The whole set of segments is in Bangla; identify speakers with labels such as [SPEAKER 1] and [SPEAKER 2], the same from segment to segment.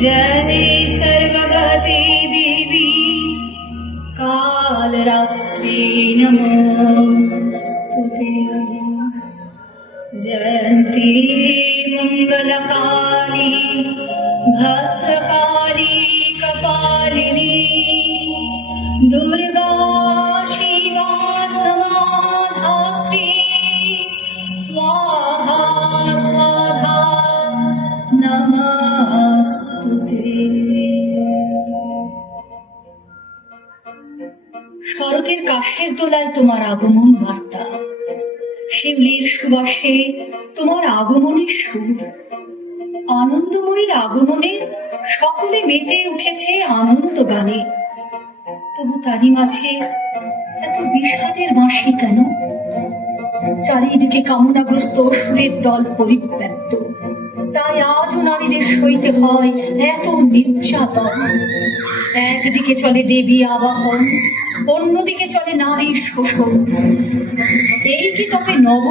[SPEAKER 1] जय सर्वगते देवी कालरात्रि नमोऽस्तु ते जयन्ती मङ्गलकाली भद्रकाली আগমন বার্তা। শিউলির সুবাসে তোমার আগমনের সুর। আনন্দময়ীর আগমনে সকলে মেতে উঠেছে আনন্দ গানে। তবু তারই মাঝে এত বিষাদের বাঁশি কেন? চারিদিকে কামনাগ্রস্ত সুরের দল পরিব্যাপ্ত। তাই আজও নারীদের সইতে হয় এত নির্যাতন। একদিকে চলে দেবী আবাহন, অন্যদিকে চলে নারীর শোষণ। এই কি তবে নব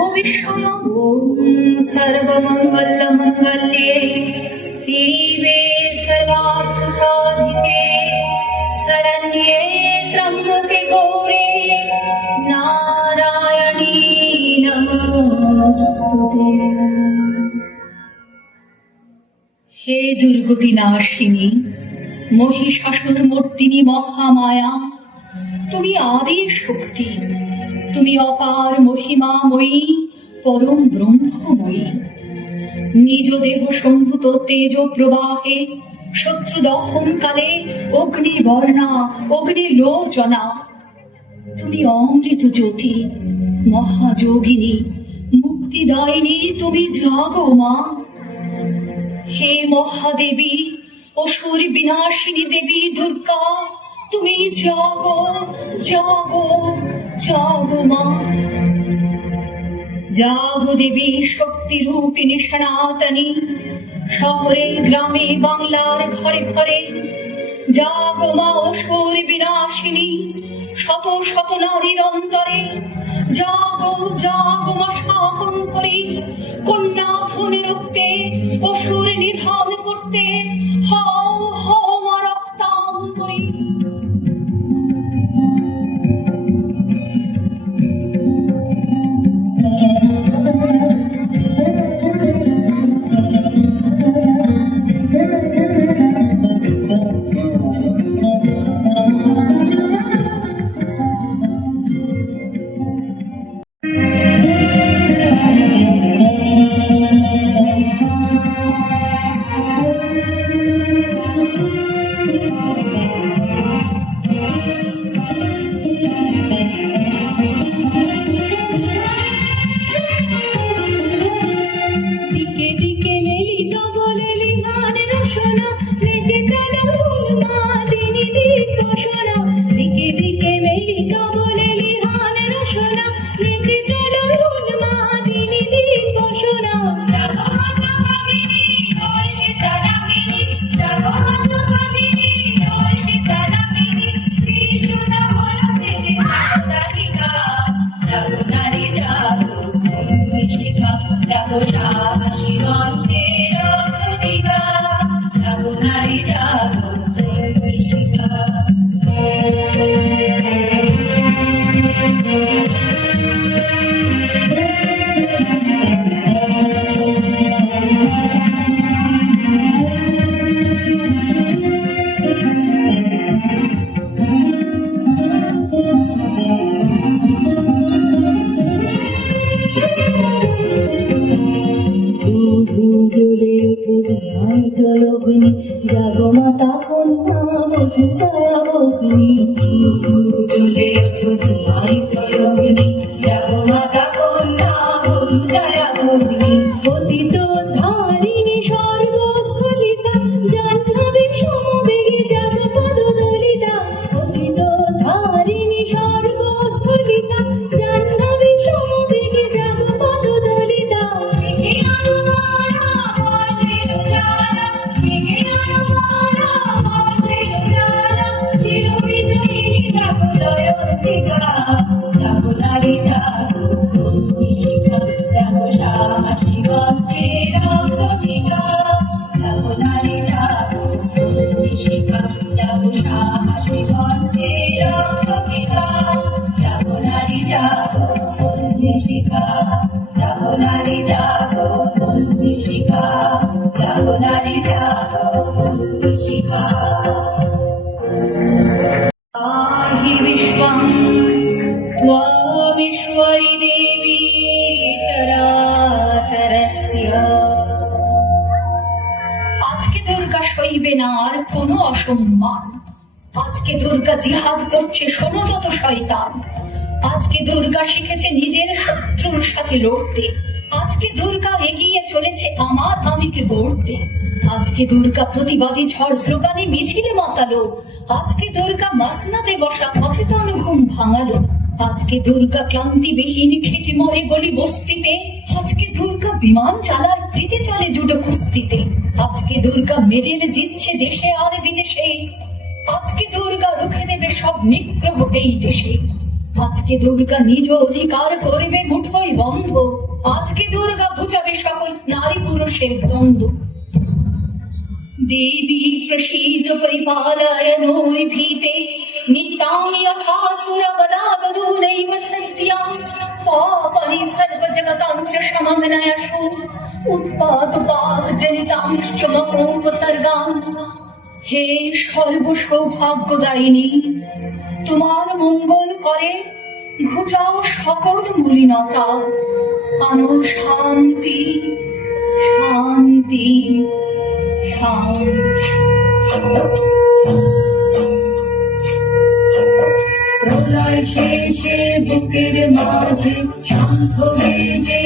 [SPEAKER 1] সর্বমঙ্গল মঙ্গল্যে শিবে সর্বার্থ সাধিকে শরণ্যে ত্রম্বকে গৌরে নমস্তুতে হে দুর্গতি নাশিনী মহিষাসুর মূর্তিনী মহামায়া। তুমি আদি শক্তি, তুমি অপার মহিমাময়ী, পরম ব্রহ্মময়ী। নিজ দেহ সম্ভূত তেজ প্রবাহে শত্রু দহন কালে অগ্নি বর্ণা অগ্নি লোচনা তুমি অমৃত জ্যোতি, মহাযোগিনী। মুক্তিদায়িনী তুমি জাগো মা। হে মহাদেবী, অসুর বিনাশিনী দেবী দুর্গা, তুমি জাগো জাগো জাগো মা। জাগো দেবী শক্তি রূপিণী সনাতনী শহরে, গ্রামে, বাংলার ঘরে ঘরে। জাগো মা অসুর বিনাশিনী, শত শত নারীর অন্তরে। জাগো জাগো মা শাকন করি কন্যা ভ্রূণে রক্তে অসুর নিধন করতে। হও
[SPEAKER 2] Hallelujah. জাগো মাতা কন্যা বধূ ছায়া বগ্নি চলে ওঠো ধূমায়িত অগ্নি। পথিকা জাগো নারী, জাগো শিখা জাগো সাহসী পথের পথিকা জাগো নারী, জাগো শিখা জাগো সাহসী পথের পথিকা জাগো নারী, জাগো শিখা জাগো নারী, জাগো শিখা জাগো নারী, জাগো শিখা
[SPEAKER 1] দুর্গা সইবে না আর কোনো অসম্মান। আজকে দুর্গা জিহাদ করছে, শোনো যত শয়তান। আজকে দুর্গা শিখেছে নিজের শত্রুর সাথে লড়তে। আজকে দুর্গা এগিয়ে চলেছে আমার আমিকে গড়তে। আজকে দুর্গা প্রতিবাদী ঝড় স্লোগানে মিছিলে মাতালো। আজকে দুর্গা মাসনাতে বসা অচেতন ঘুম ভাঙালো। আজকে দুর্গা ক্লান্তিবিহীন খেটে মরে গলি বস্তিতে, আজকে দুর্গা বিমান চালায়, জিতে চলে জুডো কুস্তিতে। আজকে দুর্গা মেডেল জিতছে দেশে আর বিদেশে। আজকে দুর্গা রুখে দেবে সব নিগ্রহ এই দেশে। আজকে দুর্গা নিজ অধিকার করবে মুঠোই বন্ধ। আজকে দুর্গা বুঝাবে সকল নারী পুরুষের দ্বন্দ্ব। देवी प्रसीद परिपालय नोर्भीते नित्यानि यथासुरवदागदूनैव सत्या पापनि सर्वजगतां च शमग्नयशु उत्पादुपाद जनितांश्च महोपसर्गान् হে সর্ব সৌভাগ্যদায়িনী তোমার মঙ্গল করে ঘুচাও সকল মলিনতা আনো শান্তি শান্তি শান্তি
[SPEAKER 2] প্রলয় শেষে বুকের মাঝে শঙ্খ বেজে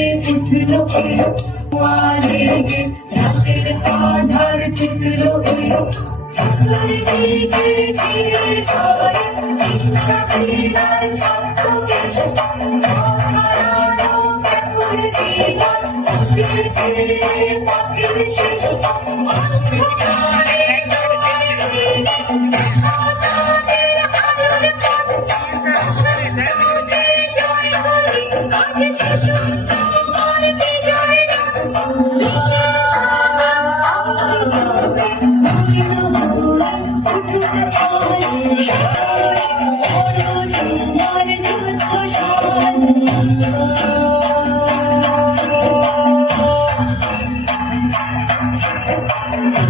[SPEAKER 2] উঠল রাতের আধার ছুটল চাকর পাখির ঢেলে পাখির শেষ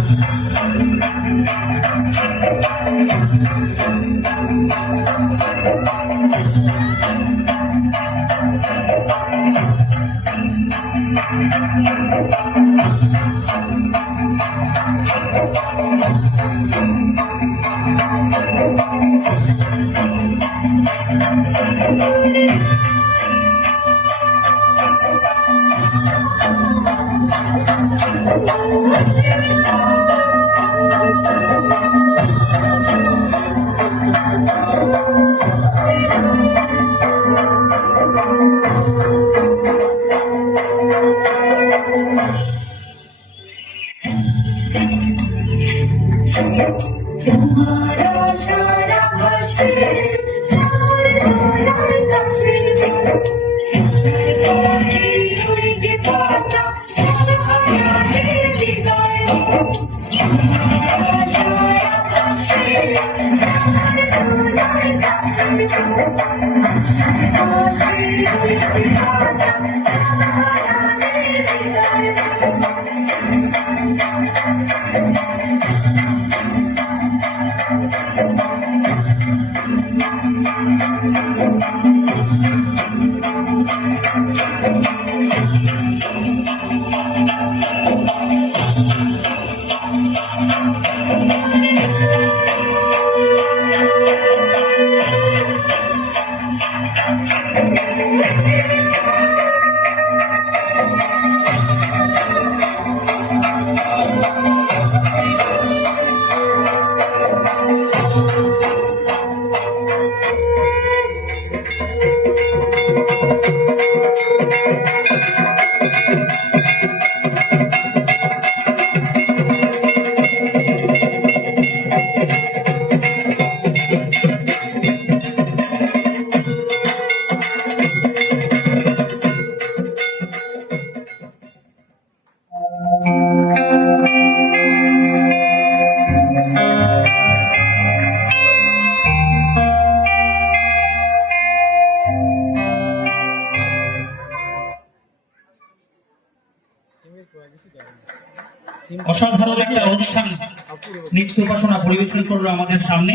[SPEAKER 3] নৃত্য উপাসনা পরিবেশন করল আমাদের সামনে।